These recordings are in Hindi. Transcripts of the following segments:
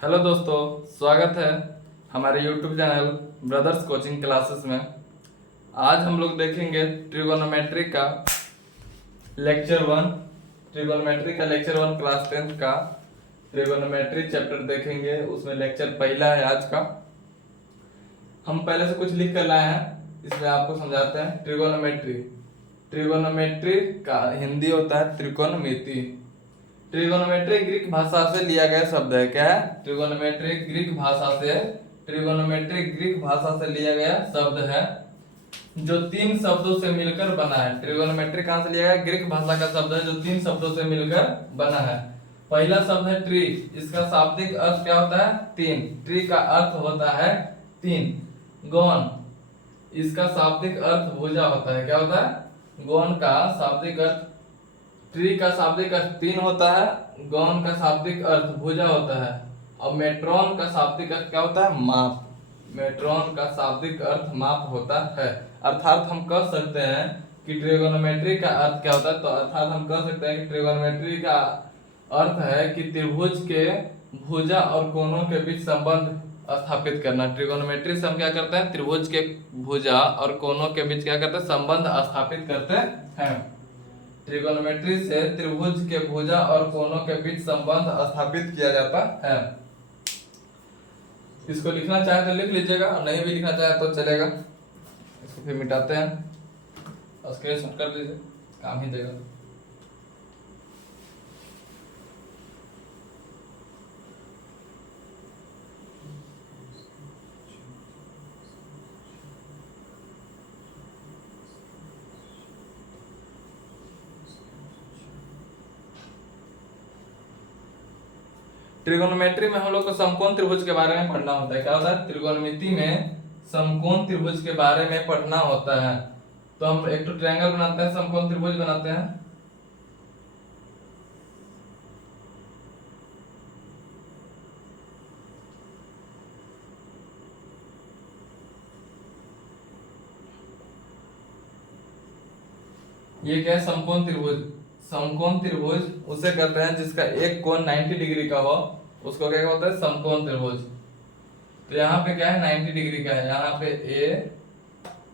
हेलो दोस्तों, स्वागत है हमारे YouTube channel brothers coaching classes में। आज हम लोग देखेंगे ट्रिगोनोमेट्री का लेक्चर 1। ट्रिगोनोमेट्री का लेक्चर 1 क्लास 10th का ट्रिगोनोमेट्री चैप्टर देखेंगे। उसमें लेक्चर पहला है आज का। हम पहले से कुछ लिख कर लाए हैं, इसमें आपको समझाते हैं। ट्रिगोनोमेट्री ट्रिगोनोमेट्री का हिंदी होता है त्रिकोणमिति। ट्रिगोनोमेट्री ग्रीक भाषा से लिया गया शब्द है। क्या है? ट्रिगोनोमेट्री ग्रीक भाषा से लिया गया शब्द है जो 3 शब्दों से मिलकर बना है। ट्रिगोनोमेट्री कहां से लिया गया? ग्रीक भाषा का शब्द है जो 3 शब्दों से मिलकर बना है। पहला शब्द है ट्री। इसका शाब्दिक अर्थ क्या होता है? 3। ट्री का अर्थ होता है 3। गौन, इसका शाब्दिक अर्थ भुजा होता है। क्या होता है? गौन का शाब्दिक अर्थ, ट्री का शाब्दिक अर्थ 3 होता है, गौन का शाब्दिक अर्थ भुजा होता है। और मेट्रॉन का शाब्दिक अर्थ क्या होता है? माप। मेट्रॉन का शाब्दिक अर्थ माप होता है। अर्थात हम कह सकते हैं कि ट्रिगोनोमेट्री का अर्थ क्या होता है? तो अर्थात हम कह सकते हैं कि ट्रिगोनोमेट्री का अर्थ है कि त्रिभुज के भुजा और कोनों के बीच संबंध स्थापित करना। ट्रिगोनोमेट्री से हम क्या करते हैं? त्रिभुज के भुजा और कोनों के बीच क्या करते हैं? संबंध स्थापित करते हैं। ट्रिगोनोमेट्री से त्रिभुज के भुजा और कोनों के बीच संबंध स्थापित किया जाता है। इसको लिखना चाहे तो लिख लीजिएगा, और नहीं भी लिखना चाहे तो चलेगा। इसको फिर मिटाते हैं और स्क्रीनशॉट कर लीजिए, काम ही देगा। ट्रिगोनोमेट्री में हम लोग को समकोण त्रिभुज के बारे में पढ़ना होता है। क्या होता है? त्रिकोणमिति में समकोण त्रिभुज के बारे में पढ़ना होता है। तो हम एक तो ट्रायंगल बनाते हैं, समकोण त्रिभुज बनाते हैं। ये क्या है? समकोण त्रिभुज। समकोण त्रिभुज उसे कहते हैं जिसका एक कोण 90 डिग्री का हो, उसको क्या होता है? समकोण त्रिभुज। तो यहाँ पे क्या है? 90 डिग्री का है। यहाँ पे ए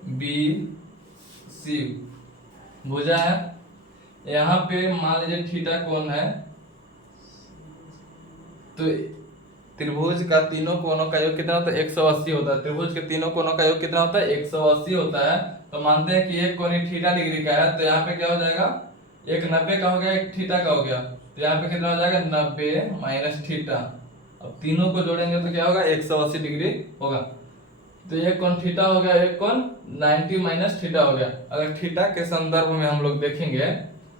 बी सी भुजा है। यहाँ पे मान लीजिए थीटा कोण है। तो त्रिभुज का तीनों कोणों का योग कितना होता है? 180 होता है। त्रिभुज के तीनों कोणों का योग कितना होता है? 180 होता है। तो मानते हैं कि एक कोण थीटा डिग्री का है, तो यहाँ पे क्या हो जाएगा? एक 90 का हो गया, एक थीटा का हो गया। तो यहाँ पे कितना हो जाएगा? 90 माइनस थीटा। अब तीनों को जोड़ेंगे तो क्या होगा? 180 डिग्री होगा। तो एक कोण थीटा हो गया, एक कोण 90 माइनस थीटा हो गया। अगर थीटा के संदर्भ में हम लोग देखेंगे,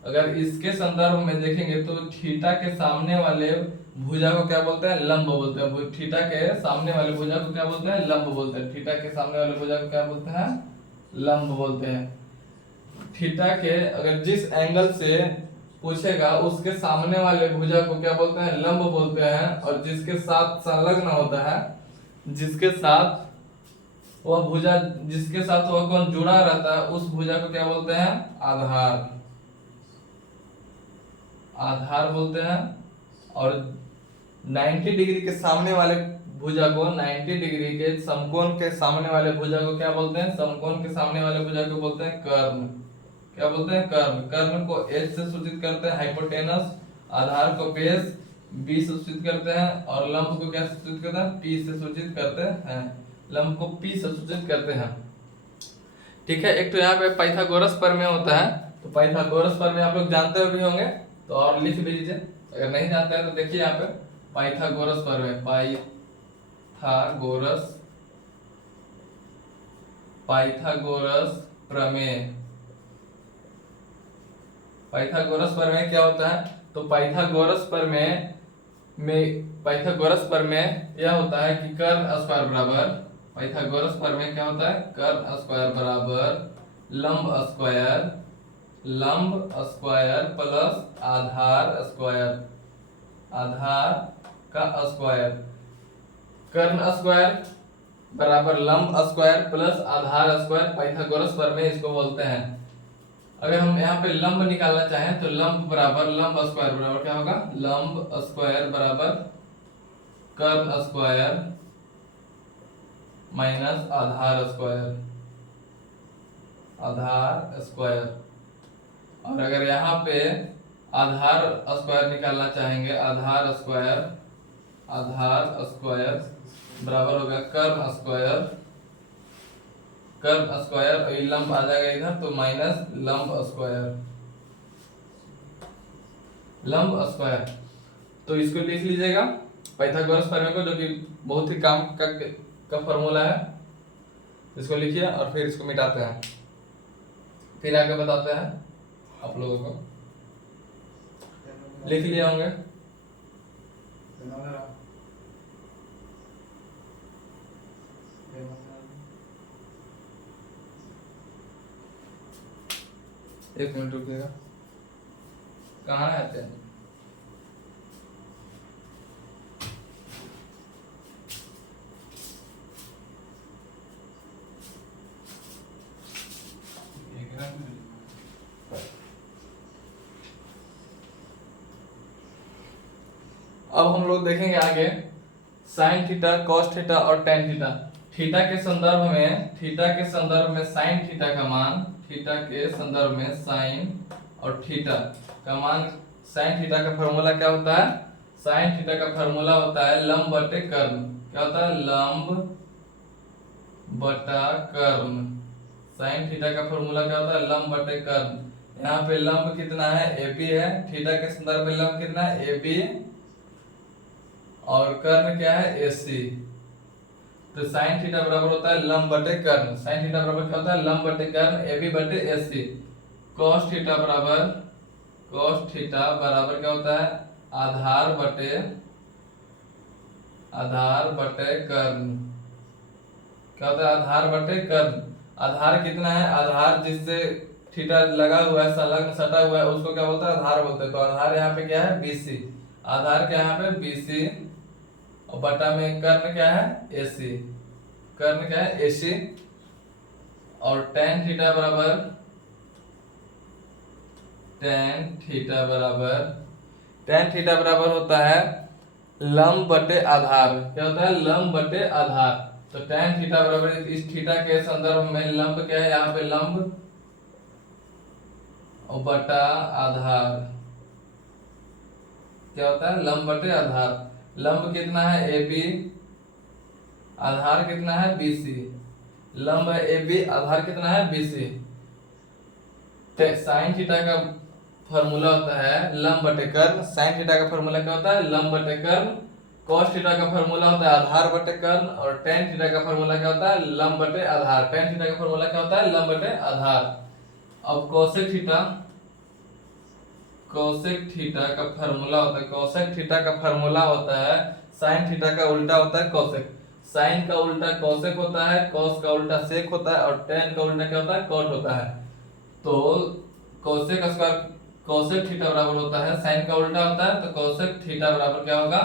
अगर इसके संदर्भ में देखेंगे तो थीटा के सामने वाले भुजा को क्या बोलते हैं? लंब बोलते हैं। थीटा के सामने वाले भुजा को क्या बोलते हैं? लंब बोलते हैं। थीटा के सामने वाले भुजा को क्या बोलते हैं? लंब बोलते हैं। थीटा के अगर जिस एंगल से पूछेगा उसके सामने वाले भुजा को क्या बोलते हैं? लंब बोलते हैं। और जिसके साथ संलग्न होता है, जिसके साथ वह भुजा, जिसके साथ वह कोण जुड़ा रहता है, उस भुजा को क्या बोलते हैं? आधार। आधार बोलते हैं। और 90 डिग्री के सामने वाले भुजा को, 90 डिग्री के समकोण के सामने वाले भुजा को क्या बोलते हैं? समकोण के सामने वाले भुजा को बोलते हैं कर्ण। क्या बोलते हैं? कर्ण। कर्ण को एच से सूचित करते हैं, हाइपोटेनस। आधार को बेस बी से सूचित करते हैं। और लंब को क्या सूचित करते हैं? पी से सूचित करते हैं। लंब को पी से सूचित करते हैं। ठीक है। एक तो यहाँ पे पाइथागोरस प्रमेय होता है। तो पाइथागोरस प्रमेय आप लोग जानते भी होंगे, तो और लिख भी लीजिए। अगर नहीं जानते हैं तो देखिए यहाँ पे पाइथागोरस प्रमेय। पाइथागोरस प्रमेय। पाइथागोरस प्रमेय क्या होता है? तो पाइथागोरस प्रमेय यह होता है कि कर्ण स्क्वायर बराबर, पाइथागोरस प्रमेय क्या होता है? कर्ण स्क्वायर बराबर लंब स्क्वायर प्लस आधार स्क्वायर। आधार का स्क्वायर। कर्ण स्क्वायर बराबर लंब स्क्वायर प्लस आधार स्क्वायर, पाइथागोरस प्रमेय इसको बोलते हैं। अगर हम यहाँ पे लंब निकालना चाहें तो लंब बराबर लंब स्क्वायर बराबर क्या होगा? लंब स्क्वायर बराबर कर्ण स्क्वायर माइनस आधार स्क्वायर, आधार स्क्वायर। और अगर यहाँ पे आधार स्क्वायर निकालना चाहेंगे, आधार स्क्वायर, आधार स्क्वायर बराबर होगा कर्ण स्क्वायर, कर्ण स्क्वायर और ये लंब आ जाएगा इधर तो माइनस लंब स्क्वायर, लंब स्क्वायर। तो इसको लिख लीजिएगा पाइथागोरस प्रमेय को, जो कि बहुत ही काम का फॉर्मूला है। इसको लिखिए और फिर इसको मिटाते हैं, फिर आगे बताते हैं आप लोगों को। लिख लिए होंगे। एक मिनट रुकिएगा, कहाँ है पेन? अब हम लोग देखेंगे आगे साइन थीटा, कॉस थीटा और टेन थीटा। थीटा के संदर्भ में, थीटा के संदर्भ में साइन थीटा का मान, थीटा के संदर्भ में साइन और थीटा का मान, साइन थीटा का फॉर्मूला क्या होता है? साइन थीटा का फॉर्मूला होता है लंब बटे कर्ण। क्या होता है? लंब बटा कर्ण। साइन थीटा का फॉर्मूला क्या होता है? लंब बटे कर्ण। यहाँ पे लंब कितना है? AB है। थीटा के संदर्भ में लंब कितना है? AB। और कर्ण क्या है? AC। तो साइन थीटा बराबर होता है लंब बटे कर्ण। साइन थीटा बराबर क्या होता है? लंब बटे कर्ण, AB बटे AC। कॉस थीटा बराबर, कॉस थीटा बराबर क्या होता है? आधार बटे, आधार बटे कर्ण। क्या होता है? आधार बटे कर्ण। आधार कितना है? आधार जिससे थीटा लगा हुआ है, संलग्न सटा हुआ है, उसको क्या बोलते हैं? आधार बोलते हैं। तो आधार यहाँ पे क्या है? BC। आधार क्या यहाँ पे? BC। और बटा में कर्ण क्या है? AC। कर्ण क्या है? AC। और tan थीटा बराबर, tan थीटा बराबर, tan थीटा बराबर होता है लंब बटे आधार। क्या होता है? लंब बटे आधार। तो tan थीटा बराबर, इस थीटा के संदर्भ में लंब क्या है? यहाँ पे लंब और बटा आधार। क्या होता है? लंब बटे आधार। लंब कितना है? AB। आधार कितना है? BC। लंब है AB, आधार कितना है? BC। साइन थीटा का फॉर्मूला होता है लंब बटे कर्ण। साइन थीटा का फॉर्मूला क्या होता है? लंब बटे कर्ण। कॉस थीटा का फॉर्मूला होता है आधार बटे कर्ण। और टेन थीटा का फॉर्मूला क्या होता है? लंब बटे आधार। टेन थीटा का फॉर्मूला क्या होता है? लंब बटे आधार। अब कोसेक थीटा, कोसेक थीटा का फॉर्मूला होता है, कोसेक थीटा का फॉर्मूला होता है साइन थीटा का उल्टा होता है कोसेक। साइन का उल्टा कोसेक होता है, कोस का उल्टा सेक होता है और टेन का उल्टा क्या होता है? कॉट होता है। तो कोसेक स्क्वायर, कोसेक थीटा बराबर होता है, साइन का उल्टा होता है, तो कोसेक थीटा बराबर क्या होगा?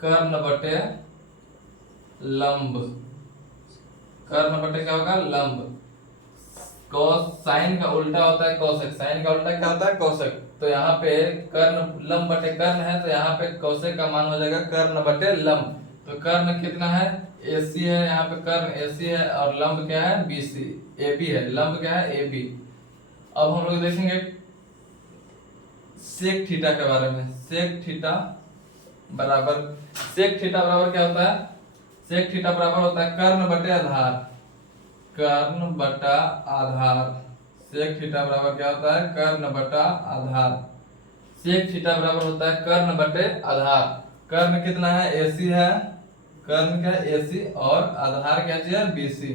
कर्ण बटे लंब। कर्ण बटे क्या होगा? लंब। कोस, साइन का उल्टा होता है कोसेक, साइन का उल्टा क्या होता है? कोसेक। तो यहाँ पे कर्ण, लंब बटे कर्ण है, तो यहाँ पे कोसेक का मान हो जाएगा कर्ण बटे लंब। तो कर्ण कितना है? AC है, यहाँ पे कर्ण AC है और लंब क्या है? BC, AB है। लंब क्या है? AB। अब हम लोग देखेंगे सेक थीटा के बारे में। सेक थीटा बराबर, सेक थीटा बराबर क्या होता है? सेक थीटा बराबर होता है कर्ण बटे आधार। कर्ण बटा आधार। सेक थीटा बराबर क्या होता है? कर्ण बटा आधार। सेक थीटा बराबर होता है कर्ण बटे आधार। कर्ण कितना है? AC है। कर्ण क्या है? AC। और आधार क्या है? BC।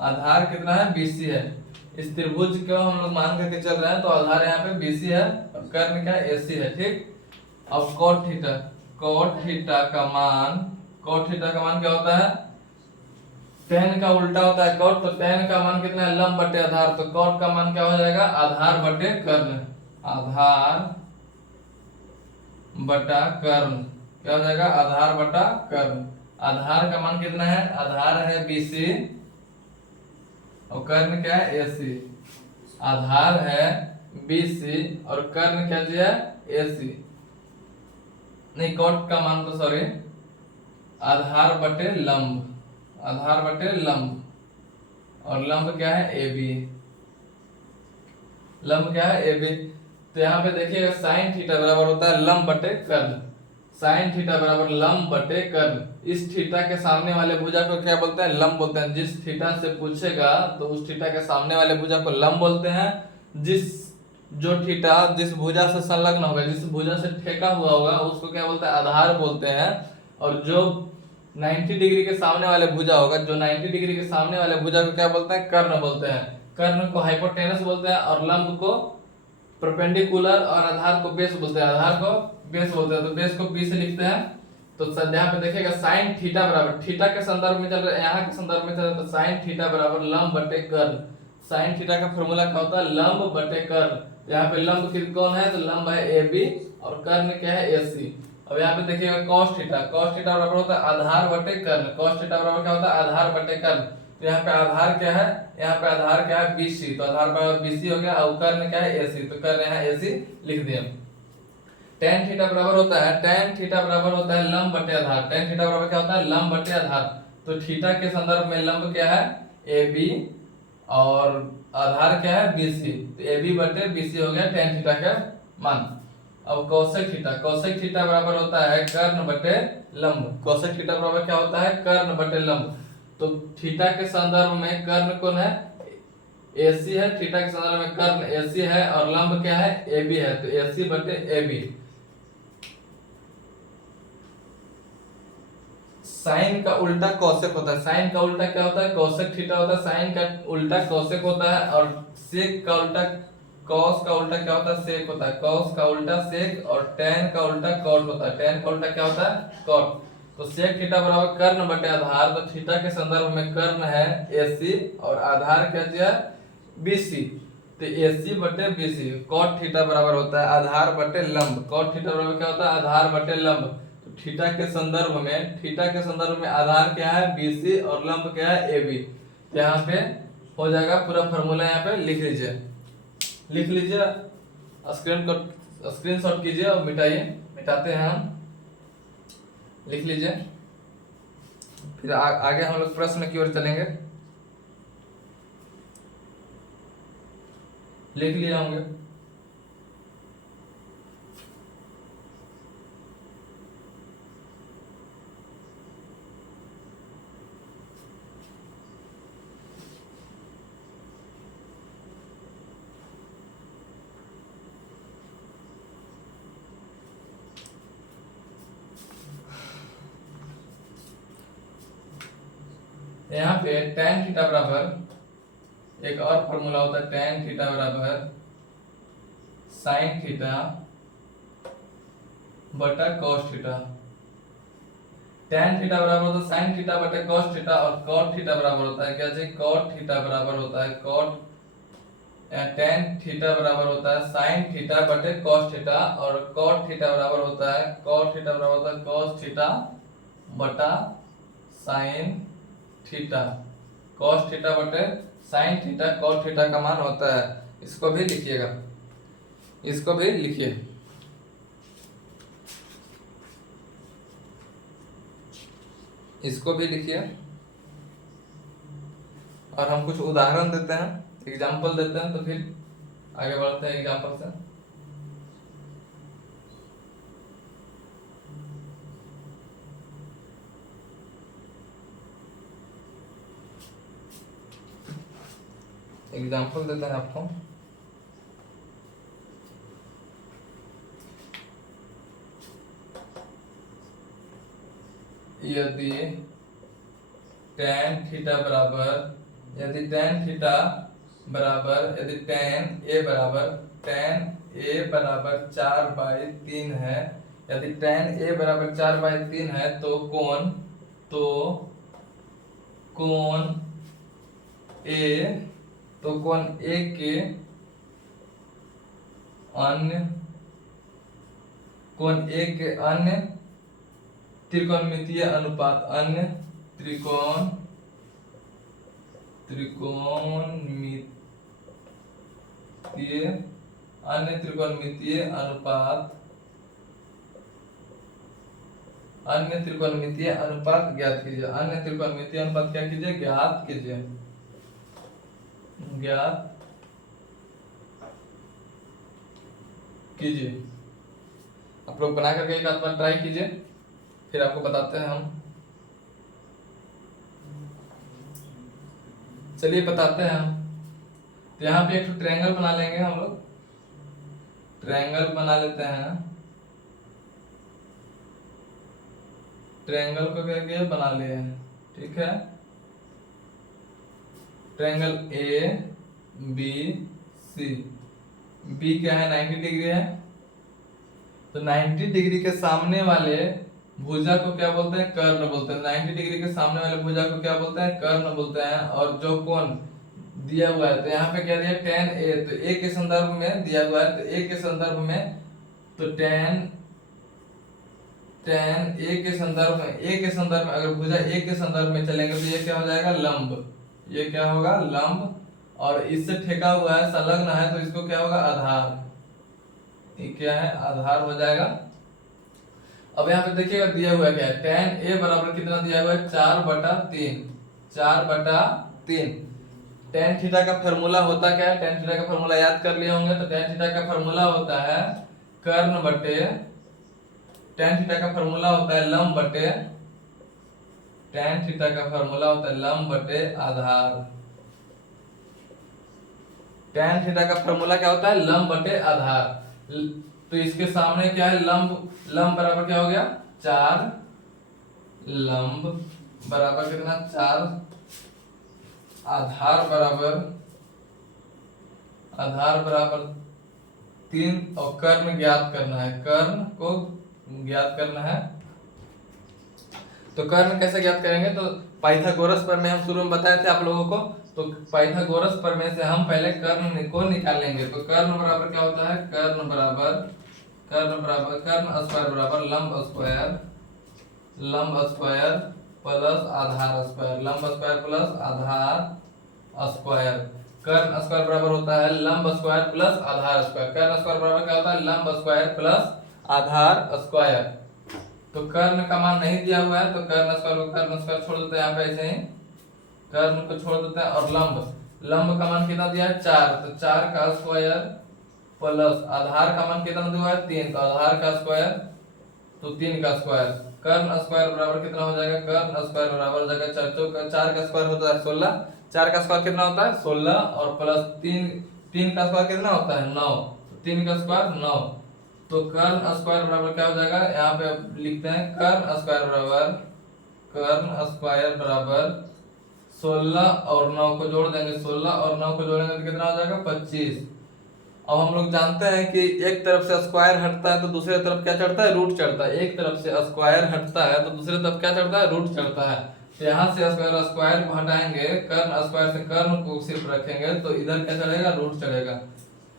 आधार कितना है? BC है। इस त्रिभुज को हम लोग मान करके चल रहे हैं, तो आधार यहाँ पे BC है और कर्ण क्या है? AC है। ठीक। अब कॉट थीटा, कॉट थीटा का मान, कॉट थीटा का मान क्या होता है? tan का उल्टा होता है कॉट, तो tan का मान कितना है? लंब बटे आधार। तो कॉट का मान क्या हो जाएगा? आधार बटे कर्ण। आधार बटा कर्ण क्या हो जाएगा? आधार बटा कर्ण। आधार का मान कितना है? आधार है BC और कर्ण क्या है? AC। आधार है BC और कर्ण क्या है? AC। नहीं, कॉट का मान तो सॉरी, आधार बटे लंब, आधार बटे लंब, और लंब क्या है ए बी, लंब क्या है ए बी। तो यहाँ पे देखिएगा साइन थीटा बराबर होता है लंब बटे कर्ण, साइन थीटा बराबर लंब बटे कर्ण। इस थीटा के सामने वाले भुजा को क्या बोलते हैं, लंब बोलते हैं। जिस थीटा से पूछेगा तो उस थीटा के सामने वाले भुजा को लंब बोलते हैं। जो थीटा जिस भुजा से संलग्न होगा, जिस भुजा से ठेका हुआ होगा उसको क्या बोलते हैं, आधार बोलते हैं। और जो 90 डिग्री के सामने वाले भुजा होगा, जो 90 डिग्री के सामने वाले भुजा को क्या बोलते हैं, कर्ण बोलते हैं। कर्ण को हाइपोटेनस बोलते हैं, और लंब को परपेंडिकुलर, और आधार को बेस बोलते हैं, आधार को बेस बोलते हैं। तो बेस को बी से लिखते हैं। तो यहाँ पे देखिएगा साइन थीटा बराबर, थीटा के संदर्भ में चल रहा है, यहाँ के संदर्भ में चल रहा है, तो साइन थीटा बराबर लंब बटे कर्ण। साइन थीटा का फॉर्मूला क्या होता है, लंब बटे कर्ण। यहाँ पे लंब कौन है, तो लंब है ए बी, और कर्ण क्या है ए सी। अब यहाँ पे देखिएगा cos थीटा, cos थीटा बराबर होता है आधार बटे कर्ण। cos थीटा बराबर क्या होता है, आधार बटे कर्ण। तो यहाँ पे आधार क्या है, यहाँ पे आधार क्या है, BC, तो आधार बराबर BC हो गया, और कर्ण क्या है AC, तो कर्ण यहाँ AC लिख दिए। tan थीटा बराबर होता है, tan थीटा बराबर होता है लंब बटे आधार। tan थीटा बराबर क्या होता है, लंब बटे आधार। तो थीटा के संदर्भ में लंब क्या है, AB, और आधार क्या है, BC, तो AB बटे BC हो गया tan थीटा का मान। अब cosec थीटा, cosec थीटा बराबर होता है कर्ण बटे लंब। cosec थीटा बराबर क्या होता है, कर्ण बटे लंब। तो थीटा के संदर्भ में कर्ण कौन है, AC है, थीटा के संदर्भ में कर्ण AC है, और लंब क्या है, AB है, तो AC बटे AB। साइन का उल्टा कौशिक होता है, साइन का उल्टा क्या होता है, कौशिक थीटा होता है। साइन का उल्टा कौशिक होता है, और सेक का उल्टा, कॉस का उल्टा क्या होता है, सेक होता है। कॉस का उल्टा सेक, और टैन का उल्टा कॉट होता है। टैन का उल्टा क्या होता है, कॉट। तो सेक थीटा बराबर कर्ण बटे आधार। तो थीटा के संदर्भ में कर्ण है AC, और आधार क्या है, BC, तो AC बटे BC। कॉट थीटा बराबर होता है आधार बटे लंब। कॉट थीटा बराबर क्या होता है, आधार बटे लंब। तो थीटा के संदर्भ में, थीटा के संदर्भ में आधार क्या है, BC, और लंब क्या है, AB। यहाँ पे हो जाएगा पूरा फॉर्मूला, यहाँ पे लिख लीजिए, लिख लीजिए, स्क्रीनशॉट कीजिए और मिटाइए, मिटाते हैं हम, लिख लीजिए। फिर आगे हम लोग प्रश्न की ओर चलेंगे। लिख लिए होंगे। यहाँ पे tan थीटा बराबर एक और फॉर्मूला होता है, tan थीटा बराबर साइन थीटा बटा cos थीटा। tan थीटा बराबर होता है साइन थीटा बटे cos थीटा, और cot थीटा बराबर होता है क्या जी, cot थीटा बराबर होता है cot, tan थीटा बराबर होता है साइन थीटा बटे cos थीटा, और cot थीटा बराबर होता है, cot थीटा बराबर होता है cos थीटा बटा साइन थीटा। cos थीटा बटे साइन थीटा, cos थीटा का मान होता है। इसको भी लिखिएगा, इसको भी लिखिए, इसको भी लिखिए। और हम कुछ उदाहरण देते हैं, एग्जाम्पल देते हैं, तो फिर आगे बढ़ते हैं एग्जाम्पल से। एग्जाम्पल देते हैं आपको। यदि tan थीटा बराबर, यदि tan थीटा बराबर, यदि tan A बराबर, tan A बराबर 4/3 है, यदि tan A बराबर 4/3 है, तो कोण A, तो कोण A के अन्य, कोण A के अन्य त्रिकोणमितीय अनुपात, अन्य त्रिकोणमितीय अनुपात अन्य त्रिकोणमितीय अनुपात ज्ञात कीजिए। अन्य त्रिकोणमितीय अनुपात क्या कीजिए, ज्ञात कीजिए। ज्ञात कीजिए। आप लोग बना करके एक आध बार ट्राई कीजिए, फिर आपको बताते हैं हम। चलिए बताते हैं हम। तो यहाँ पे एक ट्रायंगल बना लेंगे हम लोग। ट्रायंगल बना लेते हैं। ट्रायंगल को क्या किया, बना लिए हैं, ठीक है। Triangle A B C. B क्या है, 90 डिग्री है। तो 90 डिग्री के सामने वाले भुजा को क्या बोलते हैं, कर्ण बोलते हैं। 90 डिग्री के सामने वाले भुजा को क्या बोलते हैं, कर्ण बोलते हैं। और जो कोण दिया हुआ है, तो यहाँ पे क्या दिया, tan a। तो a के संदर्भ में दिया हुआ है, तो a के संदर्भ में, तो tan a के संदर्भ में, a के संदर्भ में अगर भुजा a के संदर्भ में चलेंगे तो ये क्या हो जाएगा, लंब। ये क्या होगा, लंब। और इससे ठेका हुआ है, संलग्न है, तो इसको क्या होगा, आधार। ये क्या है, आधार हो जाएगा। अब यहाँ पे देखिएगा दिया हुआ क्या है, tan a बराबर कितना दिया हुआ है, 4/3। 4/3। tan थीटा का फॉर्मूला होता क्या है, tan थीटा का फॉर्मूला याद कर लिए होंगे। तो tan थीटा का फॉर्मूला होता है कर्ण बटे, tan थीटा का फॉर्मूला होता है लंब बटे, tan थीटा का फॉर्मूला होता है लंब बटे आधार। tan थीटा का फॉर्मूला क्या होता है, लंब बटे आधार। तो इसके सामने क्या है, लंब। लंब बराबर क्या हो गया, 4। लंब बराबर कितना, 4। आधार बराबर 3। और कर्ण ज्ञात करना है, कर्ण को ज्ञात करना है। तो कर्ण कैसे ज्ञात करेंगे, तो पाइथागोरस प्रमेय हम शुरू में बताए थे आप लोगों को। तो पाइथागोरस प्रमेय से हम पहले कर्ण को निकालेंगे। तो कर्ण बराबर क्या होता है, कर्ण स्क्वायर बराबर लंब स्क्वायर प्लस आधार स्क्वायर। लंब स्क्वायर प्लस आधार स्क्वायर। कर्ण स्क्वायर बराबर होता है लंब स्क्वायर प्लस आधार स्क्वायर। कर्ण स्क्वायर बराबर क्या होता है, लंब स्क्वायर प्लस आधार स्क्वायर। तो कर्ण का मान नहीं दिया हुआ है, तो कर्ण स्क्वायर छोड़ देते हैं यहाँ पे, ऐसे ही कर्ण को छोड़ देते हैं। और लंब का मान कितना दिया है, 4। तो 4 का स्क्वायर प्लस आधार का मान कितना दिया है, 3। तो आधार का स्क्वायर, तो 3 का स्क्वायर। कर्ण स्क्वायर बराबर कितना हो जाएगा, कर्ण स्क्वायर बराबर जगह 4 का स्क्वायर होता है 16। 4 का स्क्वायर कितना होता है, 16। और प्लस 3 का स्क्वायर कितना होता है, 9। 3 का स्क्वायर 9। तो कर्ण स्क्वायर बराबर क्या हो जाएगा, यहाँ पे लिखते हैं कर्ण स्क्वायर बराबर 16 और 9 को जोड़ देंगे। 16 और 9 को जोड़ेंगे तो कितना हो जाएगा, 25। अब हम लोग जानते हैं कि एक तरफ से स्क्वायर हटता है तो दूसरे तरफ क्या चढ़ता है, रूट चढ़ता है। एक तरफ से स्क्वायर हटता है तो दूसरे तरफ क्या चढ़ता है, रूट चढ़ता है। तो यहाँ से स्क्वायर को हटाएंगे, कर्ण स्क्वायर से कर्ण को सिर्फ रखेंगे, तो इधर क्या चढ़ेगा, रूट चढ़ेगा।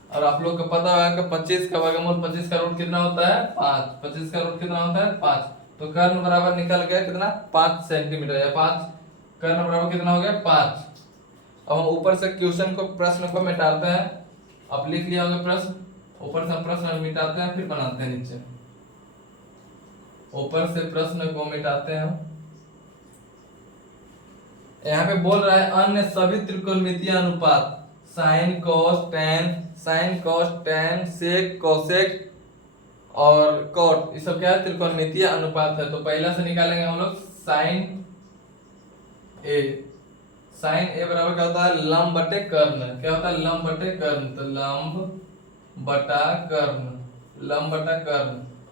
और आप लोग को पता है कि 25 का वर्गमूल 25 का रूट कितना होता है, 5। 25 का रूट कितना होता है, 5। तो कर्ण बराबर निकल गया कितना, 5 सेंटीमीटर या 5। कर्ण बराबर कितना हो गया, 5। अब हम ऊपर से प्रश्न को मिटाते हैं। अब लिख लिया होगा प्रश्न, ऊपर से प्रश्न मिटाते हैं, फिर बनाते हैं नीचे। ऊपर से प्रश्न को मिटाते हैं। यहाँ पे बोल रहा है अन्य सभी त्रिकोणमितीय अनुपात sine cos tan sec cosec और कॉट, ये सब क्या है, त्रिकोणमितीय अनुपात है। तो पहला से निकालेंगे हम लोग साइन ए बराबर क्या होता है, लंब बटे कर्ण। क्या होता है, लंब बटे कर्ण। तो लंब बटा कर्ण।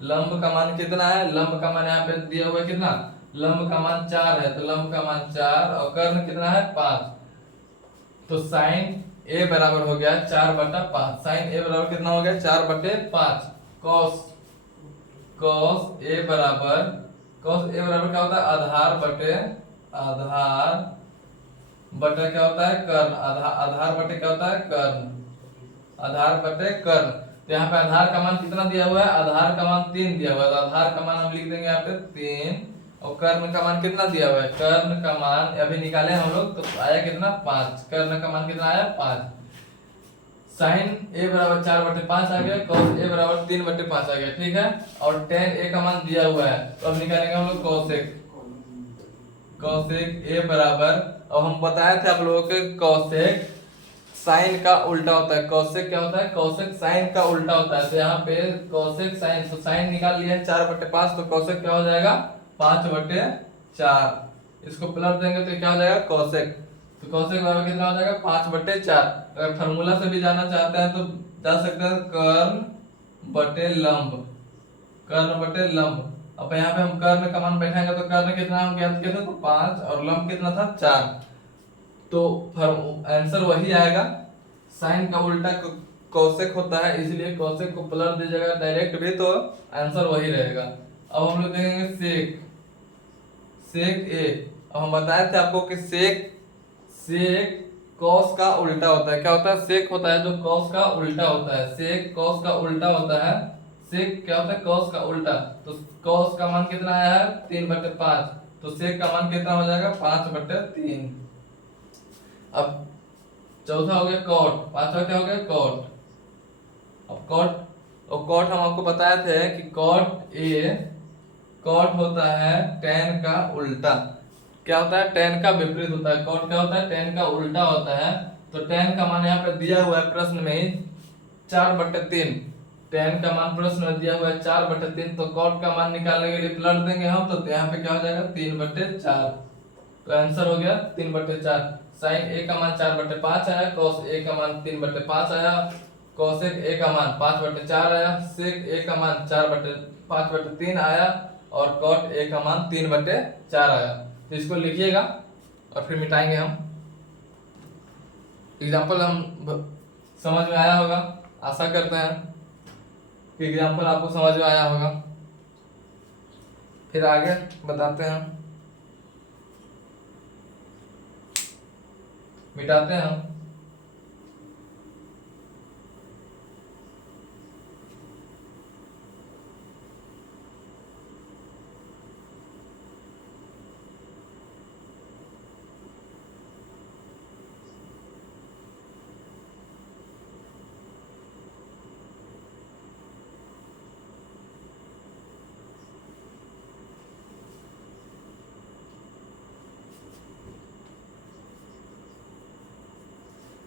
लंब का मान कितना है, लंब का मान यहाँ पे दिया हुआ है कितना, लंब का मान 4 है। तो लंब का मान 4 और कर्ण कितना है, 5। तो साइन ए बराबर हो गया 4/5। साइन ए बराबर कितना हो गया, 4/5। कॉस ए बराबर क्या होता है, आधार बटे क्या होता है, कर्ण। आधार बटे क्या होता है, कर्ण। आधार बटे कर्ण। तो यहाँ पे आधार का मान कितना दिया हुआ है, आधार का मान 3 दिया हुआ है। तो आधार का मान हम लिख देंगे यहाँ पे 3। और कर्ण का मान कितना दिया हुआ है, कर्ण का मान अभी निकाले हम लोग, तो आया कितना, 5। कर्ण का मान कितना आया, 5। साइन ए बराबर 4/5 आ गया, कॉस ए बराबर 3/5 आ गया, ठीक है। और टेन ए का मान दिया हुआ है, तो अब निकालेंगे हम लोग कॉसेक। कॉसेक ए बराबर, अब हम बताए थे आप लोगों के कॉसेक साइन का उल्टा होता है। कॉसेक क्या होता है? कॉसेक साइन का उल्टा होता है। तो यहाँ पे कॉसेक साइन, तो साइन निकाल लिया है 4/5, तो कॉसेक क्या हो जाएगा? 5/4। इसको प्लस देंगे तो क्या हो जाएगा? कॉसेक। तो कॉसेक बराबर कितना हो जाएगा? 5/4। अगर फार्मूला से भी जाना चाहते हैं तो जा सकते हैं कर्ण बटे लंब। कर्ण बटे लंब। अब यहाँ पे हम कर्ण का मान बैठाएंगे तो कर्ण कितना हम ज्ञात किए थे? तो 5, और लंब कितना था? 4। तो आंसर वही आएगा। साइन का उल्टा कॉसेक होता है, इसलिए कॉसेक को प्लस दीजिएगा डायरेक्ट भी, तो आंसर वही रहेगा। अब हम लोग देखेंगे सेक। सेक ए। अब हम बताए थे आपको कि सेक कॉस का उल्टा होता है। क्या होता है? सेक होता है जो कॉस का उल्टा होता है। सेक कॉस का उल्टा होता है। सेक क्या होता है? कॉस का उल्टा। तो कॉस का मान कितना आया है? 3/5। तो सेक का मान कितना हो जाएगा? 5/3। अब चौथा हो गया कॉट, पांचवा क्या हो गया? कॉट। अब कॉट, और कॉट हम आपको बताए थे कि कॉट होता है टेन का उल्टा। क्या होता है? टेन का विपरीत होता है। कॉट क्या होता है? टेन का उल्टा होता है। तो टेन का मान यहाँ पे दिया हुआ है प्रश्न में ही 4/3। टेन का मान प्रश्न में दिया हुआ है 4/3, तो कॉट का मान निकालने के लिए प्लस देंगे हम, तो यहाँ पे क्या हो जाएगा? 3/4। तो आंसर हो गया 3/4। साइन ए का मान 4/5 आया, कॉस ए का मान 3/5 आया, कॉसेक ए का मान 5/4 आया, सेक ए का मान 5/3 आया, और कॉट ए का मान 3/4 आया। तो इसको लिखिएगा और फिर मिटाएंगे हम। एग्जाम्पल समझ में आया होगा, आशा करते हैं कि एग्जाम्पल आपको समझ में आया होगा। फिर आगे बताते हैं, मिटाते हैं हम।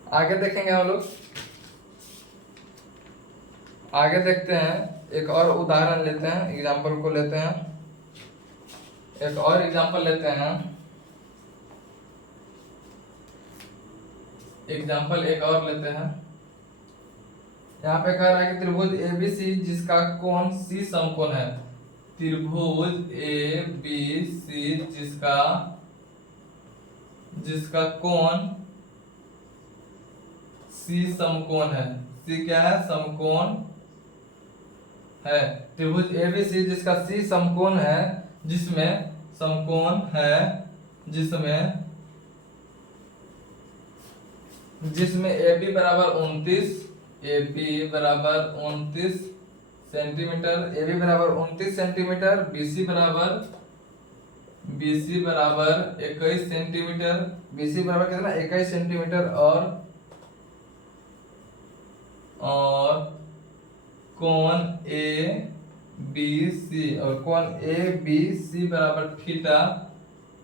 आगे देखेंगे हम लोग। आगे देखते हैं, एक और उदाहरण लेते हैं, एग्जाम्पल को लेते हैं, एक और एग्जाम्पल लेते हैं। एग्जाम्पल एक और लेते हैं। यहाँ पे कह रहा है कि त्रिभुज एबीसी जिसका कोण सी समकोण है। त्रिभुज एबीसी जिसका कोण सी समकोण है। सी क्या है? समकोण है। त्रिभुज एबीसी जिसका सी समकोण है, जिसमें समकोण है, जिसमें AB बराबर 29, AB बराबर 29 सेंटीमीटर, AB बराबर 29 सेंटीमीटर, BC बराबर 21 सेंटीमीटर, BC बराबर कितना? 21 सेंटीमीटर, और कोण ABC, और कोण ABC बराबर थीटा।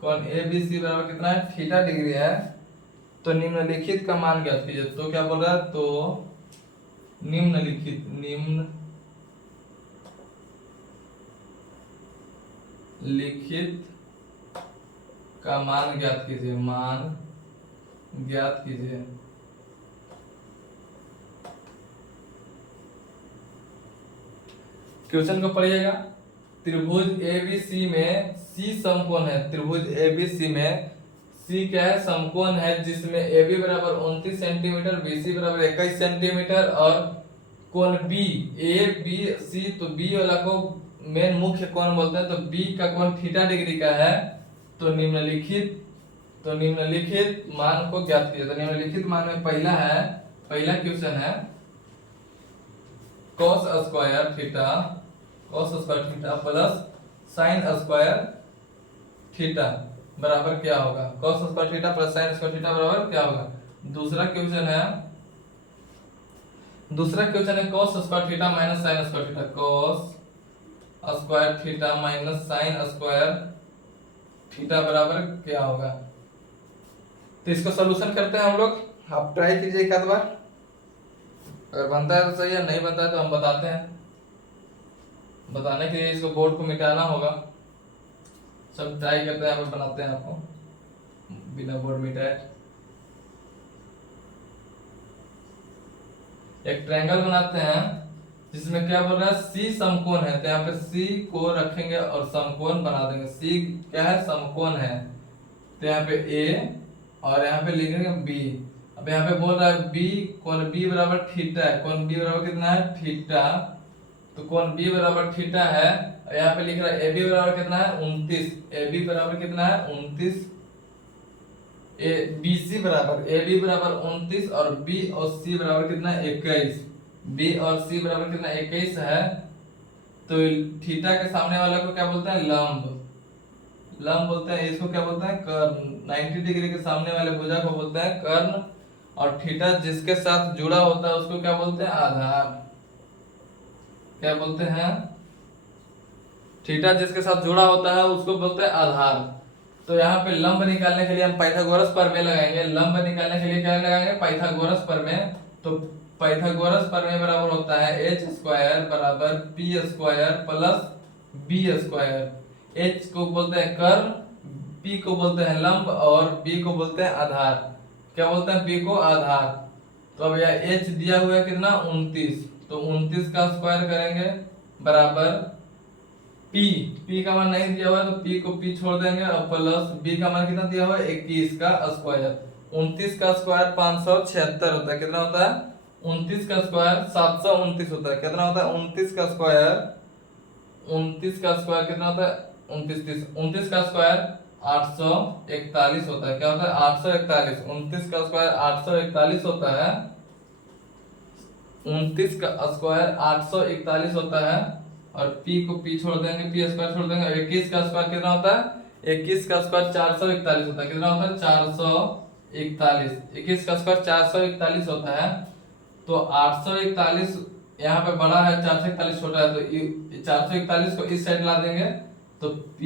कोण ABC बराबर कितना है? थीटा डिग्री है। तो निम्नलिखित का मान ज्ञात कीजिए। तो क्या बोल रहा है? तो निम्नलिखित का मान ज्ञात कीजिए। मान ज्ञात कीजिए। क्वेश्चन को पढ़िएगा। त्रिभुज एबीसी में सी समकोण है। त्रिभुज एबीसी में सी क्या है? समकोण है, जिसमें AB बराबर 29 सेंटीमीटर, BC बराबर 21 सेंटीमीटर, और कोण B ABC, तो B वाला को मेन मुख्य कोण बोलते हैं। तो B का कोण थीटा डिग्री का है। तो निम्नलिखित मान को ज्ञात कीजिए। तो निम्नलिखित मान में पहला क्वेश्चन है cos square theta plus sine square theta बराबर क्या होगा? cos square theta plus sine square theta बराबर क्या होगा? दूसरा क्वेश्चन है दूसरा क्वेश्चन है cos square theta minus sine square theta, cos square theta minus sine square theta बराबर क्या होगा। तो इसको सॉल्यूशन करते हैं हम लोग, आप ट्राई कीजिए एक आध बार, अगर बनता है तो सही है, नहीं बनता है तो हम बताते हैं। बताने के लिए इसको बोर्ड को मिटाना होगा, सब ट्राई करते हैं, हम बनाते हैं आपको बिना बोर्ड मिटाए। एक ट्रायंगल बनाते हैं जिसमें क्या बोल रहा है, सी समकोण है, तो यहाँ पे सी को रखेंगे और समकोण बना देंगे। सी क्या है, समकोण है, तो यहाँ पे ए और यहाँ पे लिखेंगे बी। अब यहाँ पे बोल रहा है बी, कोण बी बराबर थीटा है, कोण बी बराबर कितना है, थीटा, तो कोण बी बराबर थीटा है। और यहाँ पे लिख रहा है ए बी बराबर कितना है, 29, ए बी बराबर कितना है 29, ए बी सी बराबर ए बी बराबर 29 और बी और सी बराबर कितना है 21, बी और सी बराबर कितना 21 है। तो थीटा के सामने वाला को क्या बोलते हैं, लंब, लंब बोलते हैं, इसको क्या बोलते हैं, कर्ण। 90 डिग्री के सामने वाले भुजा को बोलते हैं कर्ण, और थीटा जिसके साथ जुड़ा होता है उसको क्या बोलते हैं, आधार। क्या बोलते हैं, थीटा जिसके साथ जुड़ा होता है उसको बोलते हैं आधार। तो यहाँ पे लंब निकालने के लिए हम पाइथागोरस प्रमेय लगाएंगे। लंब निकालने के लिए क्या लगाएंगे, पाइथागोरस प्रमेय। तो पाइथागोरस प्रमेय बराबर होता है एच स्क्वायर बराबर P square plus B square. H को बोलते हैं कर्ण, पी को बोलते हैं लंब और बी को बोलते हैं आधार। क्या बोलते हैं, पी को आधार। तो अब यह एच दिया हुआ है कितना 29, तो 29 का स्क्वायर करेंगे बराबर पी, पी का मान नहीं दिया हुआ है तो पी को पी छोड़ देंगे, और प्लस बी का मान कितना दिया हुआ है 21 का स्क्वायर। 29 का स्क्वायर 576 होता है, कितना होता है 29 का स्क्वायर 729 होता है, कितना होता है 29 का स्क्वायर, 29 का स्क्वायर कितना होता है 29, 29 का स्क्वायर 841 होता है। क्या होता है 841, 29 का स्क्वायर 841 होता है, 29 का स्क्वायर 841 होता है, और p को p छोड़ देंगे, p स्क्वायर छोड़ देंगे। 21 का स्क्वायर कितना होता है, 21 का स्क्वायर 441 होता है, कितना होता है 441, 21 का स्क्वायर 441 होता है। तो 841 यहाँ पे बड़ा है, 441 छोटा है, तो 441 को इस साइड ला देंगे, तो p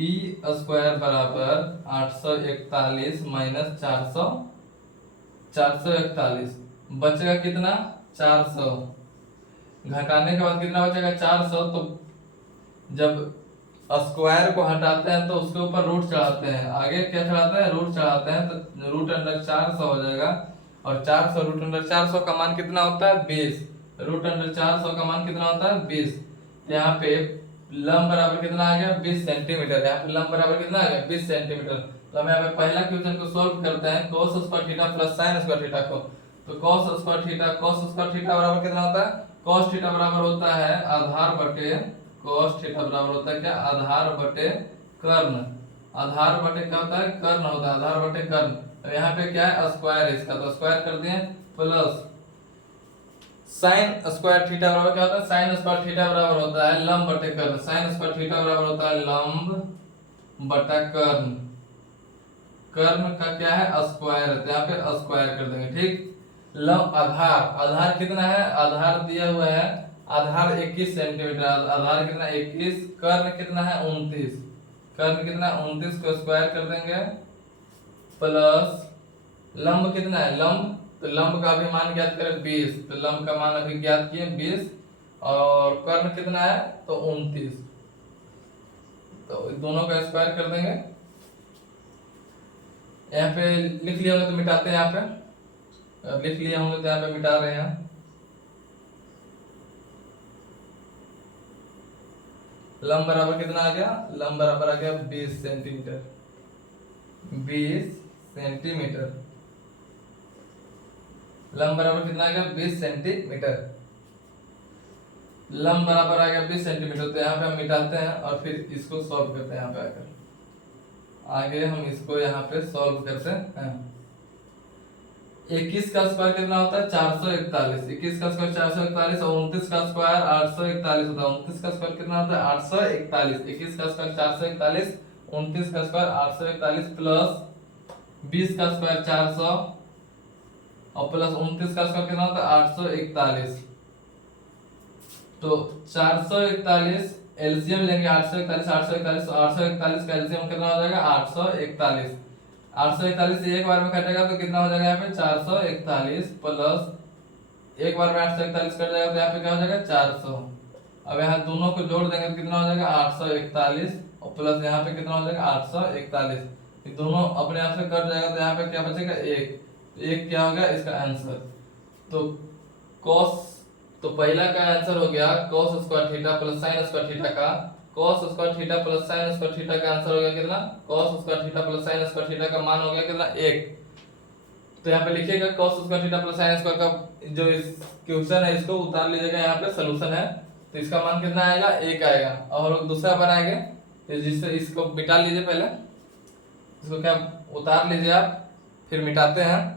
स्क्वायर बराबर 841 माइनस 441 बचेगा कितना 400, घटाने के बाद कितना बचेगा 400। तो जब स्क्वायर को हटाते हैं तो उसके ऊपर रूट चढ़ाते हैं, आगे क्या चढ़ाते हैं, रूट चढ़ाते हैं, तो रूट अंडर 400 हो जाएगा। और 400 रूट अंडर 400 का मान कितना होता है 20, रूट अंडर 400 का मान कितना होता है 20। यहाँ पे लंब बराबर कितना आ गया 20 सेंटीमीटर, यहाँ पे लंब बराबर कितना आ गया 20 सेंटीमीटर। तो हम यहाँ पे पहला क्वेश्चन को सॉल्व करते हैं, cos square theta plus sin square theta को। तो cos स्क्वायर थीटा बराबर कितना होता है, cos थीटा बराबर होता है आधार बटे, cos थीटा बराबर होता है क्या, आधार बटे कर्ण। आधार बटे क्या होता है, कर्ण होता है, आधार बटे कर्ण। तो यहाँ पे क्या है स्क्वायर है इसका, तो स्क्वायर कर दिए, प्लस साइन स्क्वायर थीटा बराबर क्या होता है, साइन स्क्वायर थीटा बराबर होता है लंब बटे कर्ण। साइन स्क्वायर थीटा बराबर होता है लंब बटा कर्ण। कर्ण का क्या है स्क्वायर है, तो यहाँ पे स्क्वायर कर देंगे, ठीक। लंब आधार, आधार कितना है, आधार दिया हुआ है, आधार 21 सेंटीमीटर, आधार कितना 21, कर्ण कितना है 29, कर्ण कितना 29 को स्क्वायर कर देंगे, प्लस लंब कितना है लंब, तो लंब का अभी मान ज्ञात करें 20, तो लंब का मान अभी ज्ञात किए 20, और कर्ण कितना है तो 29, तो दोनों का स्क्वायर कर देंगे। यहाँ पे लिख लिया होंगे तो मिटाते हैं, यहाँ पे लिख लिया होंगे तो यहाँ पे मिटा रहे हैं। लंब बराबर कितना आ गया, लंब बराबर आ गया 20 सेंटीमीटर, 20 सेंटीमीटर, लंब बराबर कितना आ गया 20 सेंटीमीटर, लंब बराबर आ गया 20 सेंटीमीटर। तो यहाँ पे हम मिटाते हैं और फिर इसको सॉल्व करते हैं। यहाँ पे आकर आगे हम इसको यहाँ पे सॉल्व करते हैं। 21 का स्क्वायर कितना होता है 441, 21 का स्क्वायर 441 और 29 का स्क्वायर 841 होता है। 29 का स्क्वायर कितना होता है 841, 21 का स्क्वायर 441, 29 का स्क्वायर 841 प्लस 20 का स्क्वायर 400 और प्लस 29 का स्क्वायर कितना होता है 841। तो 441 एलसीएम लेंगे 841 841 841 का एलसीएम कितना हो जाएगा 841। 841 एक बार में कटेगा तो कितना हो जाएगा यहाँ पे 441 प्लस एक बार में 841 कट जाएगा तो यहाँ पे क्या हो जाएगा 400। अब यहाँ दोनों को जोड़ देंगे तो कितना हो जाएगा 841 और प्लस यहाँ पे कितना हो जाएगा 841। दोनों अपने आप से कट जाएगा तो यहाँ पे क्या बचेगा एक क्या हो गया इसका आंसर। तो cos तो पहला का आंसर हो गया cos square theta plus sin square theta का cos square theta plus sin square theta का आंसर हो गया कितना cos square theta plus sin square theta का मान हो गया कितना 1। तो यहाँ पे लिखिएगा cos square theta plus sin square का जो इस क्वेश्चन है इसको उतार लीजिएगा, यहाँ पे सॉल्यूशन है तो इसका मान कितना आएगा 1 आएगा। और दूसरा बनाएंगे तो जिससे इसको मिटा लीजिए, पहले इसको क्या उतार लीजिए आप, फिर मिटाते हैं।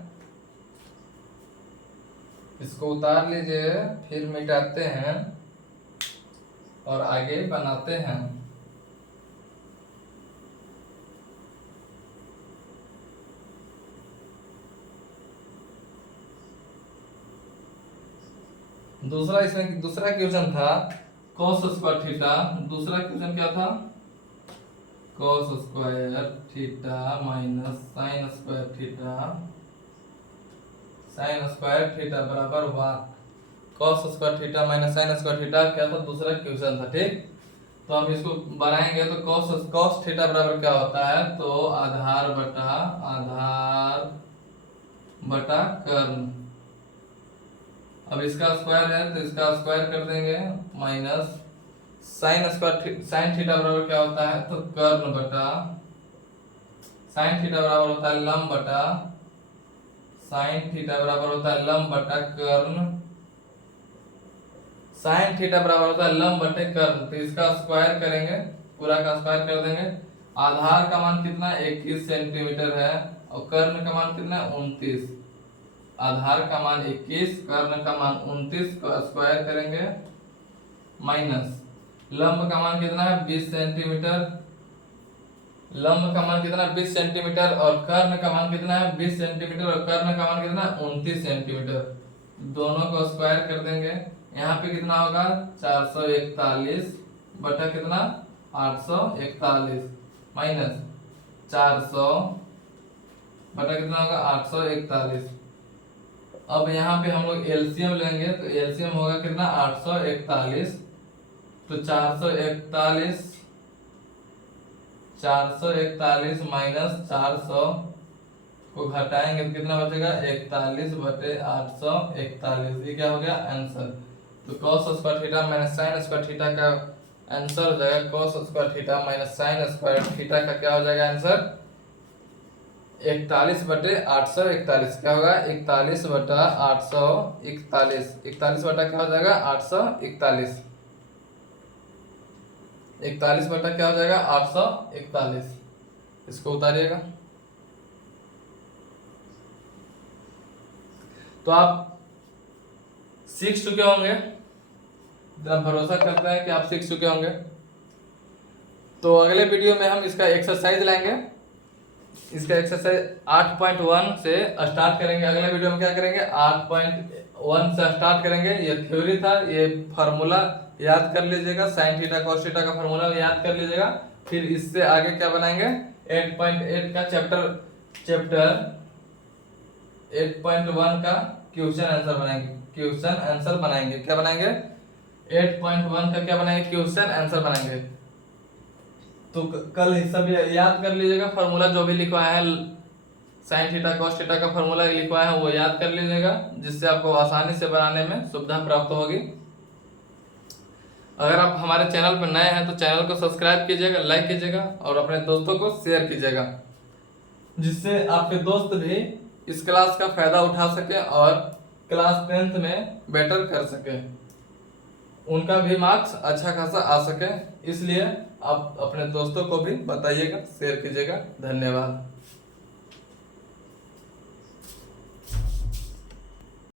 इसको उतार लीजिए फिर मिटाते हैं और आगे बनाते हैं। दूसरा इसमें दूसरा क्वेश्चन था cos स्क्वायर थीटा। दूसरा क्वेश्चन क्या था cos square theta minus sin square theta sin square theta बराबर 1। cos square theta minus sin square theta क्या था दूसरा क्वेश्चन था, ठीक। तो हम इसको बनाएंगे तो cos थीटा बराबर क्या होता है तो आधार बटा कर्ण। अब इसका स्क्वायर है तो इसका स्क्वायर कर देंगे माइनस sin थीटा बराबर क्या होता है तो कर्ण बटा sin थीटा बराबर होता है लंब बटा sin थीटा बराबर होता है लंब बटा कर्ण। sin थीटा बराबर होता है लंब बटे कर्ण, तो इसका स्क्वायर करेंगे, पूरा का स्क्वायर कर देंगे। आधार का मान कितना 21 सेंटीमीटर है और कर्ण का मान कितना 29। आधार का मान 21 कर्ण का मान 29 का स्क्वायर करेंगे माइनस लंब का मान कितना है 20 सेंटीमीटर। लंब का मान कितना 20 सेंटीमीटर और कर्ण का मान कितना है 20 सेंटीमीटर और कर्ण का मान कितना 29 सेंटीमीटर। दोनों को स्क्वायर कर देंगे, यहाँ पे कितना होगा 441 बटा कितना 841 माइनस 400 बटा कितना होगा 841। अब यहाँ पे हम लोग एलसीएम लेंगे तो एलसीएम होगा कितना 841। तो 441 माइनस 400 को घटाएंगे तो कितना बचेगा 41 बटे 841। ये क्या हो गया आंसर। तो cos square theta minus sin square theta का आंसर हो जाएगा cos square theta minus sin square theta का क्या हो जाएगा आंसर 41 बटे 841। क्या होगा 41 बटा 841। 41 बटा क्या हो जाएगा 841। 41 बटा क्या हो जाएगा 841। इसको उतारिएगा तो आप सीख चुके होंगे, भरोसा करते हैं कि आप सीख चुके होंगे। तो अगले वीडियो में हम इसका एक्सरसाइज लाएंगे। इसका एक्सरसाइज 8.1 से स्टार्ट करेंगे। अगले वीडियो में क्या करेंगे 8.1 से स्टार्ट करेंगे। ये थ्योरी था, ये फार्मूला याद कर लीजिएगा, साइन थीटा कॉस थीटा का फार्मूला याद कर लीजिएगा। फिर इससे आगे क्या बनाएंगे 8.8 का चैप्टर 8.1 का क्वेश्चन आंसर बनाएंगे। क्या बनाएंगे 8.1 का क्या बनाएंगे क्वेश्चन आंसर बनाएंगे। तो कल सब याद कर लीजिएगा, फार्मूला जो भी लिखवाया है साइन थीटा कॉस थीटा का फार्मूला लिखवाया है वो याद कर लीजिएगा, जिससे आपको आसानी से बनाने में सुविधा प्राप्त होगी। अगर आप हमारे चैनल पर नए हैं तो चैनल को सब्सक्राइब कीजिएगा, लाइक कीजिएगा और अपने दोस्तों को शेयर कीजिएगा, जिससे आपके दोस्त भी इस क्लास का फायदा उठा सके और क्लास 10th में बेटर कर सके, उनका भी मार्क्स अच्छा खासा आ सके। इसलिए आप अपने दोस्तों को भी बताइएगा, शेयर कीजिएगा। धन्यवाद।